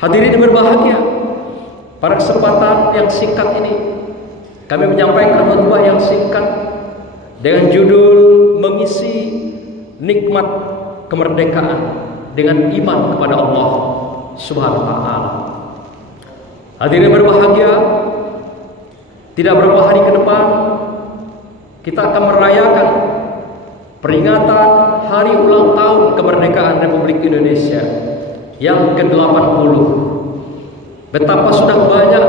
Hadirin yang berbahagia, pada kesempatan yang singkat ini kami menyampaikan khutbah yang singkat dengan judul mengisi nikmat kemerdekaan dengan iman kepada Allah Subhanahu wa taala. Hadirin berbahagia, tidak beberapa hari ke depan kita akan merayakan peringatan hari ulang tahun kemerdekaan Republik Indonesia yang ke-80. Betapa sudah banyak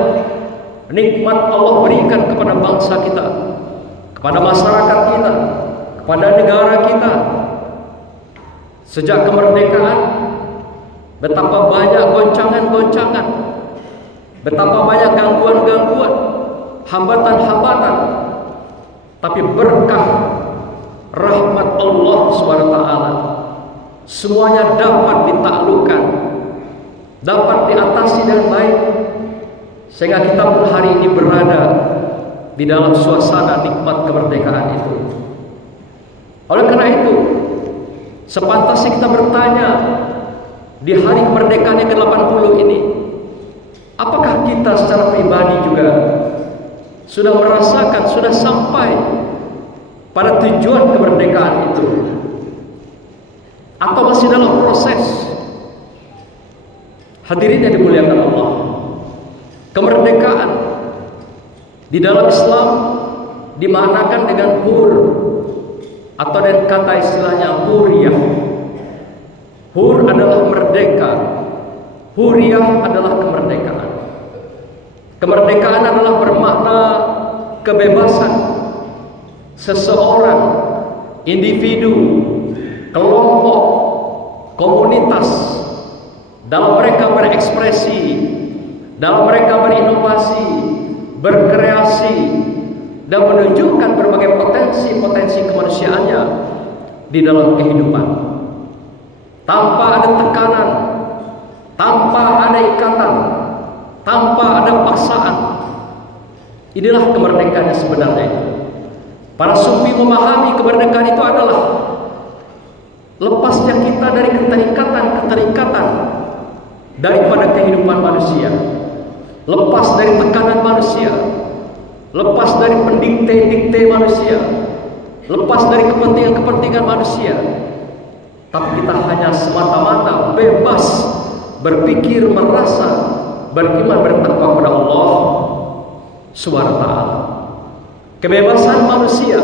nikmat Allah berikan kepada bangsa kita, kepada masyarakat kita, kepada negara kita. Sejak kemerdekaan, betapa banyak goncangan-goncangan, betapa banyak gangguan-gangguan, hambatan-hambatan. Tapi berkah rahmat Allah SWT semuanya dapat ditaklukkan, dapat diatasi dengan baik, sehingga kita pun hari ini berada di dalam suasana nikmat kemerdekaan itu. Oleh karena itu, sepantasnya kita bertanya di hari kemerdekaan yang ke-80 ini, apakah kita secara pribadi juga sudah merasakan, sudah sampai pada tujuan kemerdekaan itu, atau masih dalam proses? Hadirin yang dimuliakan Allah, kemerdekaan di dalam Islam dimaknakan dengan hur, atau dengan kata istilahnya huriyah. Hur adalah merdeka, huriyah adalah kemerdekaan. Kemerdekaan adalah bermakna kebebasan seseorang, individu, kelompok, komunitas dalam mereka berekspresi, dalam mereka berinovasi, berkreasi, dan menunjukkan berbagai potensi-potensi kemanusiaannya di dalam kehidupan, tanpa ada tekanan, tanpa ada ikatan, tanpa ada paksaan. Inilah kemerdekaan yang sebenarnya. Para sufi memahami kemerdekaan itu adalah lepasnya kita dari keterikatan daripada kehidupan manusia, lepas dari tekanan manusia, lepas dari pendikte-dikte manusia, lepas dari kepentingan-kepentingan manusia. Tapi kita hanya semata-mata bebas berpikir, merasa, beriman, bertakwa kepada Allah Subhanahu wa taala. Kebebasan manusia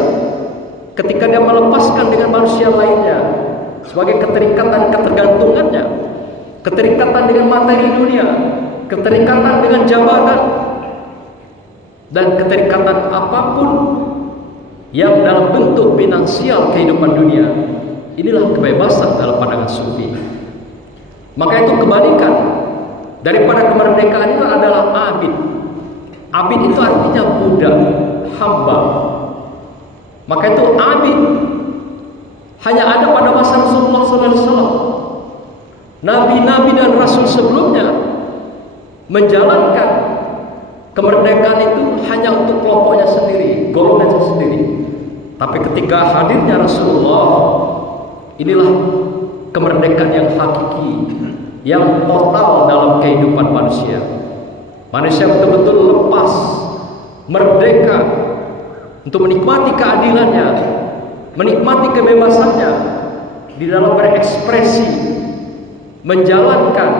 ketika dia melepaskan dengan manusia lainnya sebagai keterikatan ketergantungannya, keterikatan dengan materi dunia, keterikatan dengan jabatan, dan keterikatan apapun yang dalam bentuk finansial kehidupan dunia. Inilah kebebasan dalam pandangan sufi. Maka itu kebalikan daripada kemerdekaan itu adalah abid. Abid itu artinya budak, hamba. Maka itu abid hanya ada pada masa Rasulullah SAW. Nabi-nabi dan rasul sebelumnya menjalankan kemerdekaan itu hanya untuk kelompoknya sendiri, golongannya sendiri. Tapi ketika hadirnya Rasulullah, inilah kemerdekaan yang hakiki, yang total dalam kehidupan manusia. Manusia betul-betul lepas, merdeka untuk menikmati keadilannya, menikmati kebebasannya di dalam berekspresi, menjalankan,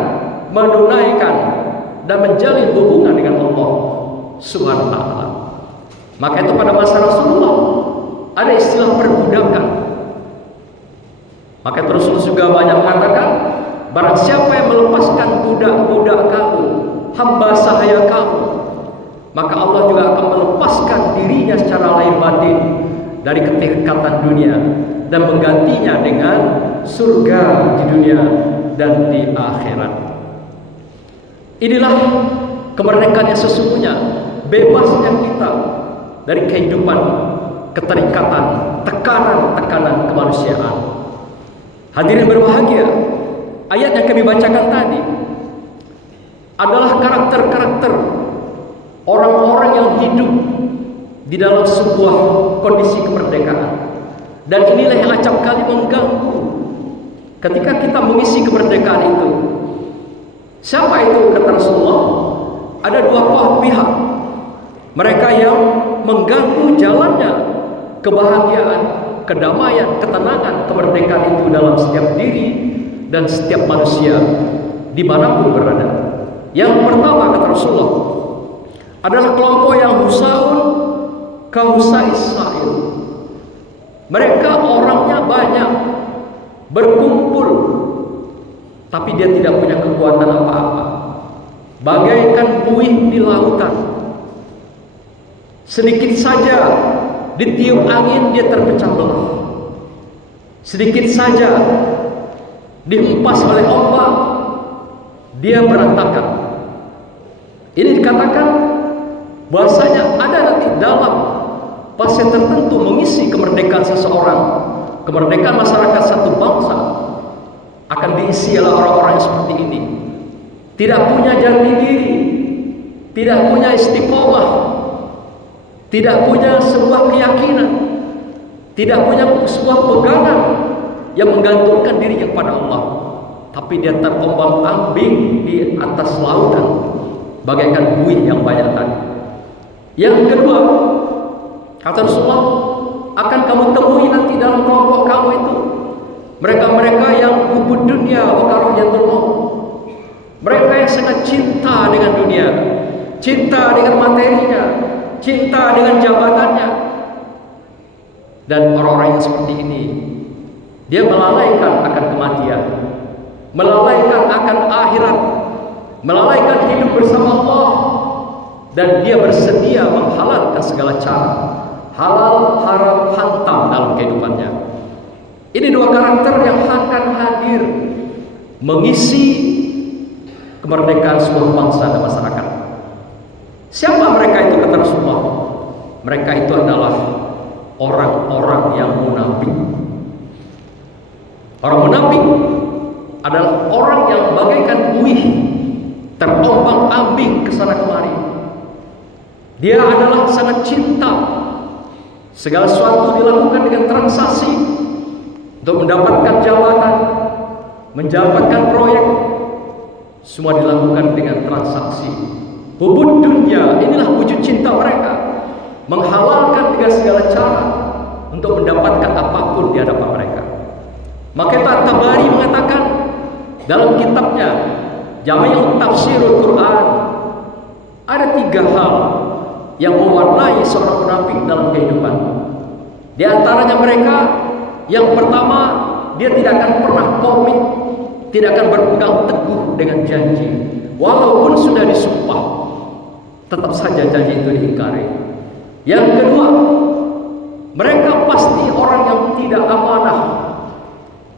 menunaikan, dan menjalin hubungan dengan Allah Subhanahu wa taala. Maka itu pada masa Rasulullah ada istilah perbudakan. Maka Rasul juga banyak mengatakan, barang siapa yang melepaskan budak-budak kamu, hamba sahaya kamu, maka Allah juga akan melepaskan dirinya secara lahir batin dari keterikatan dunia dan menggantinya dengan surga di dunia dan di akhirat. Inilah kemerdekaan yang sesungguhnya, bebasnya kita dari kehidupan keterikatan, tekanan-tekanan kemanusiaan. Hadirin berbahagia, ayat yang kami bacakan tadi adalah karakter-karakter orang-orang yang hidup di dalam sebuah kondisi kemerdekaan. Dan inilah yang acap kali mengganggu ketika kita mengisi kemerdekaan itu. Siapa itu kata Rasulullah? Ada dua pihak. Mereka yang mengganggu jalannya kebahagiaan, kedamaian, ketenangan, kemerdekaan itu dalam setiap diri dan setiap manusia dimanapun berada. Yang pertama kata Rasulullah adalah kelompok yang husaun kahusais sa'il. Mereka orangnya banyak, berkumpul, tapi dia tidak punya kekuatan apa-apa. Bagaikan buih di lautan. Sedikit saja ditiup angin dia terpecah belah. Sedikit saja dihempas oleh ombak dia berantakan. Ini dikatakan bahwasanya ada nanti dalam fase tertentu mengisi kemerdekaan seseorang, kemerdekaan masyarakat satu bangsa akan diisi oleh orang-orang yang seperti ini. Tidak punya jati diri, tidak punya istiqomah, tidak punya sebuah keyakinan, tidak punya sebuah pegangan yang menggantungkan dirinya kepada Allah, tapi dia terombang-ambing di atas lautan bagaikan buih yang banyak tadi. Yang kedua, kata Rasulullah, akan kamu temui nanti dalam kelompok kamu itu mereka-mereka yang hubud dunia wa karahiyatul maut. Mereka yang sangat cinta dengan dunia, cinta dengan materinya, cinta dengan jabatannya. Dan orang-orang yang seperti ini, dia melalaikan akan kematian, melalaikan akan akhirat, melalaikan hidup bersama Allah, dan dia bersedia menghalalkan segala cara, halal haram hantam dalam kehidupannya. Ini dua karakter yang akan hadir mengisi kemerdekaan sebuah bangsa dan masyarakat. Siapa mereka itu kata Rasulullah? Mereka itu adalah orang-orang yang munafik. Orang munafik adalah orang yang bagaikan buih terombang-ambing ke sana kemari. Dia adalah sangat cinta. Segala sesuatu dilakukan dengan transaksi untuk mendapatkan jabatan, mendapatkan proyek. Semua dilakukan dengan transaksi. Hubud dunia, inilah wujud cinta mereka. Menghalalkan dengan segala cara untuk mendapatkan apapun di hadapan mereka. Maka At-Tabari mengatakan dalam kitabnya Jami' Tafsirul Quran, ada 3 hal yang mewarnai seorang munafik dalam kehidupan. Di antaranya mereka, yang pertama, dia tidak akan pernah komit, tidak akan berpegang teguh dengan janji. Walaupun sudah disumpah, tetap saja janji itu diingkari. Yang kedua, mereka pasti orang yang tidak amanah.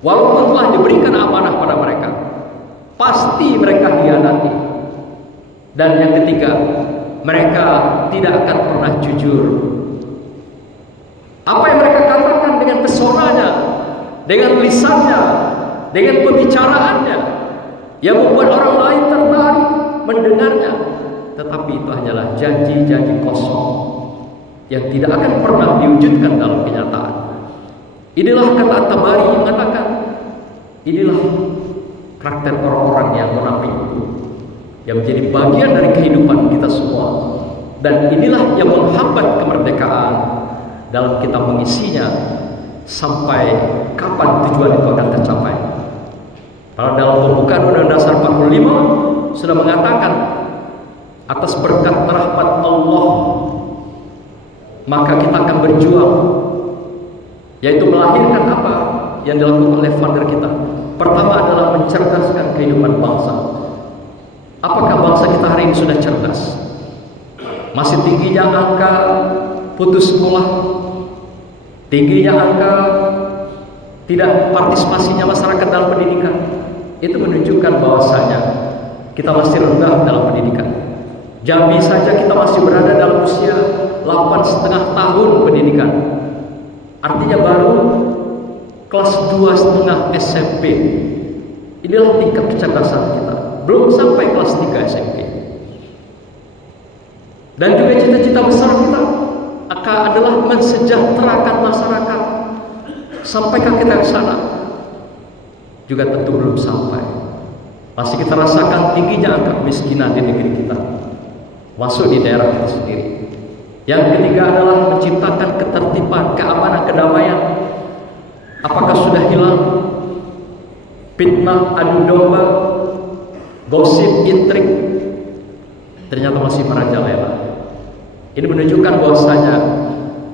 Walaupun telah diberikan amanah pada mereka, pasti mereka hianati. Dan yang ketiga, mereka tidak akan pernah jujur. Apa yang mereka katakan dengan pesonanya, dengan lisannya, dengan pembicaraannya, yang membuat orang lain tertarik mendengarnya, tetapi itu hanyalah janji-janji kosong yang tidak akan pernah diwujudkan dalam kenyataan. Inilah kata At-Tabari yang mengatakan, inilah karakter orang-orang yang munafik itu, yang menjadi bagian dari kehidupan kita semua. Dan inilah yang menghambat kemerdekaan dalam kita mengisinya sampai kapan tujuan itu akan tercapai. Kalau dalam pembukaan Undang-Undang Dasar 45 sudah mengatakan, atas berkat rahmat Allah maka kita akan berjuang, yaitu melahirkan apa yang dilakukan oleh founder kita. Pertama adalah mencerdaskan kehidupan bangsa. Apakah bangsa kita hari ini sudah cerdas? Masih tingginya angka putus sekolah, tingginya angka tidak partisipasinya masyarakat dalam pendidikan. Itu menunjukkan bahwasanya kita masih rendah dalam pendidikan. Jambi saja kita masih berada dalam usia 8,5 tahun pendidikan. Artinya baru kelas 2,5 SMP. Inilah tingkat kecerdasan kita. Belum sampai kelas 3 SMP. Dan juga cita-cita besar kita adalah mensejahterakan masyarakat. Sampaikah kita ke sana? Juga tentu belum sampai. Masih kita rasakan tingginya angka kemiskinan di negeri kita, masuk di daerah kita sendiri. Yang ketiga adalah menciptakan ketertiban, keamanan, kedamaian. Apakah sudah hilang fitnah, adu domba, gosip, intrik? Ternyata masih merajalela. Ini menunjukkan bahwasanya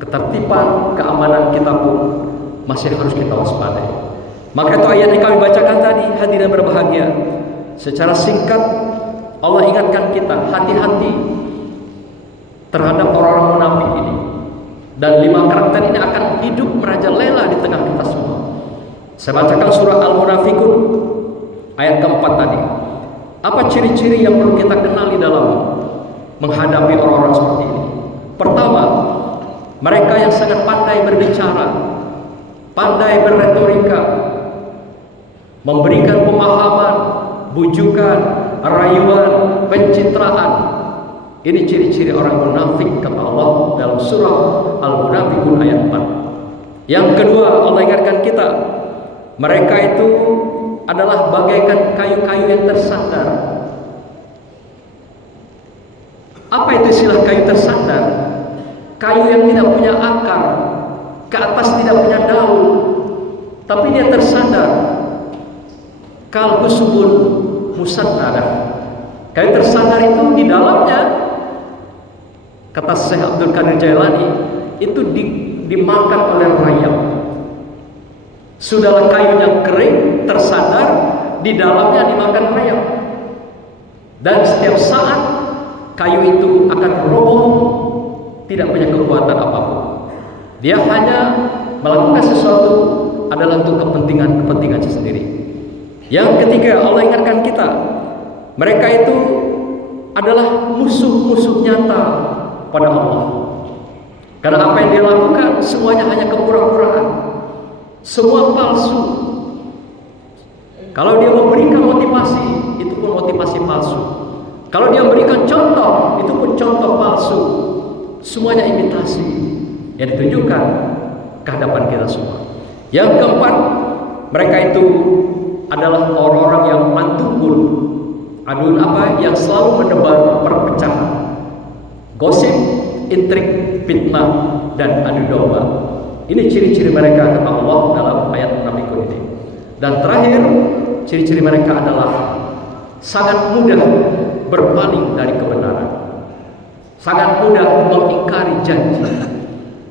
ketertiban, keamanan kita pun masih harus kita waspadai. Maka itu ayat yang kami bacakan tadi, hadirin berbahagia. Secara singkat Allah ingatkan kita hati-hati terhadap orang-orang munafik ini. Dan 5 karakter ini akan hidup merajalela di tengah kita semua. Saya bacakan surah Al-Munafikun ayat keempat tadi. Apa ciri-ciri yang perlu kita kenali dalam menghadapi orang-orang seperti ini? Pertama, mereka yang sangat pandai berbicara, pandai berretorika, memberikan pemahaman, bujukan, rayuan, pencitraan. Ini ciri-ciri orang munafik kata Allah dalam surah Al-Munafikun ayat 4. Yang kedua, Allah ingatkan kita, mereka itu adalah bagaikan kayu-kayu yang tersandar. Apa itu istilah kayu tersandar? Kayu yang tidak punya akar, ke atas tidak punya daun, tapi dia tersandar. Kalbusubun musannadah. Kayu tersandar itu di dalamnya, kata Syekh Abdul Qadir Jailani, itu dimakan oleh rayap. Sudahlah kayunya kering, tersandar, di dalamnya dimakan rayap. Dan setiap saat kayu itu akan roboh, tidak punya kekuatan apapun. Dia hanya melakukan sesuatu adalah untuk kepentingan sendiri. Yang ketiga, Allah ingatkan kita, mereka itu adalah musuh-musuh nyata pada Allah. Karena apa yang dia lakukan semuanya hanya kepura-puraan, semua palsu. Kalau dia memberikan motivasi, itu pun motivasi palsu. Kalau dia memberikan contoh, itu pun contoh palsu. Semuanya imitasi yang ditunjukkan ke hadapan kita semua. Yang keempat, mereka itu adalah orang-orang yang mantubun, adun apa, yang selalu menebar perpecahan, gosip, intrik, fitnah, dan adu domba. Ini ciri-ciri mereka kata Allah dalam ayat Munafikun ini. Dan terakhir, ciri-ciri mereka adalah sangat mudah berpaling dari kebenaran, sangat mudah mengingkari janji,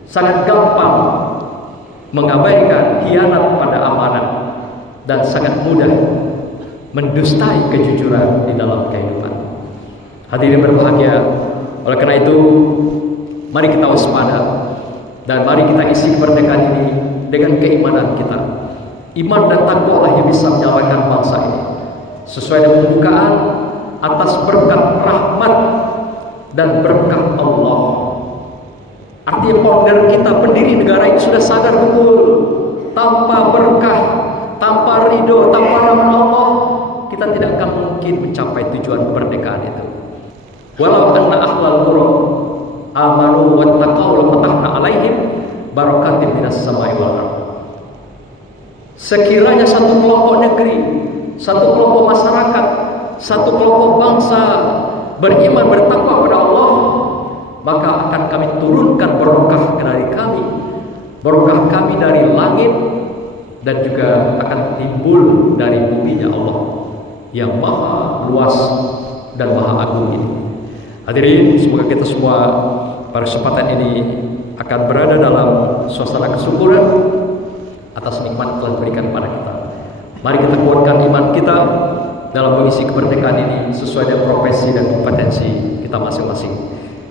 sangat gampang mengabaikan khianat pada amanah, dan sangat mudah mendustai kejujuran di dalam kehidupan. Hadirin berbahagia, oleh karena itu mari kita waspada dan mari kita isi kemerdekaan ini dengan keimanan kita. Iman dan takwa lah yang bisa menyelamatkan bangsa ini sesuai dengan pembukaan atas berkat rahmat dan berkat Allah. Artinya founder kita, pendiri negara ini sudah sadar betul, tanpa berkah, tanpa ridho, tanpa rahmat Allah, kita tidak akan mungkin mencapai tujuan kemerdekaan itu. Walau anna ahlal qura amanu wattaqaw la fatahna alaihim barakatin minas samai wal ardh. Sekiranya satu kelompok negeri, satu kelompok masyarakat, satu kelompok bangsa beriman bertakwa kepada Allah, maka akan kami turunkan berkah dari kami, berkah kami dari langit, dan juga akan timbul dari buminya Allah yang maha luas dan maha agung ini. Hadirin, semoga kita semua pada kesempatan ini akan berada dalam suasana kesyukuran atas nikmat telah diberikan kepada kita. Mari kita kuatkan iman kita dalam mengisi kemerdekaan ini sesuai dengan profesi dan kompetensi kita masing-masing.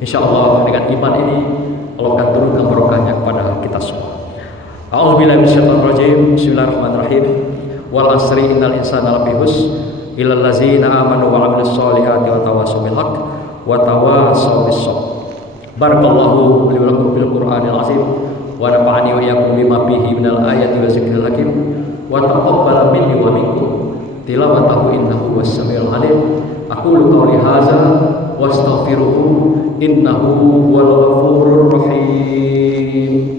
Insya Allah dengan iman ini Allah akan turunkan berkahnya kepada kita semua. A'udzubillahi minasyaitonirrajim. Bismillahirrahmanirrahim. Wal asri innal insana lafi khusr illal ladzina amanu wa 'amilus sholihati wa tawassaw bil haqq wa tawassaw bis sabr. Barakallahu li wa lakum bil Qur'anil azim wa nafa'ani wa iyyakum bima fihi minal ayati wa zikril hakim wa taqabbal minni wa minkum tilawatahu innahu was-sami'ul alim. Aqulu qawli hadza wa astaghfiruhu innahu huwal ghafurur rahim.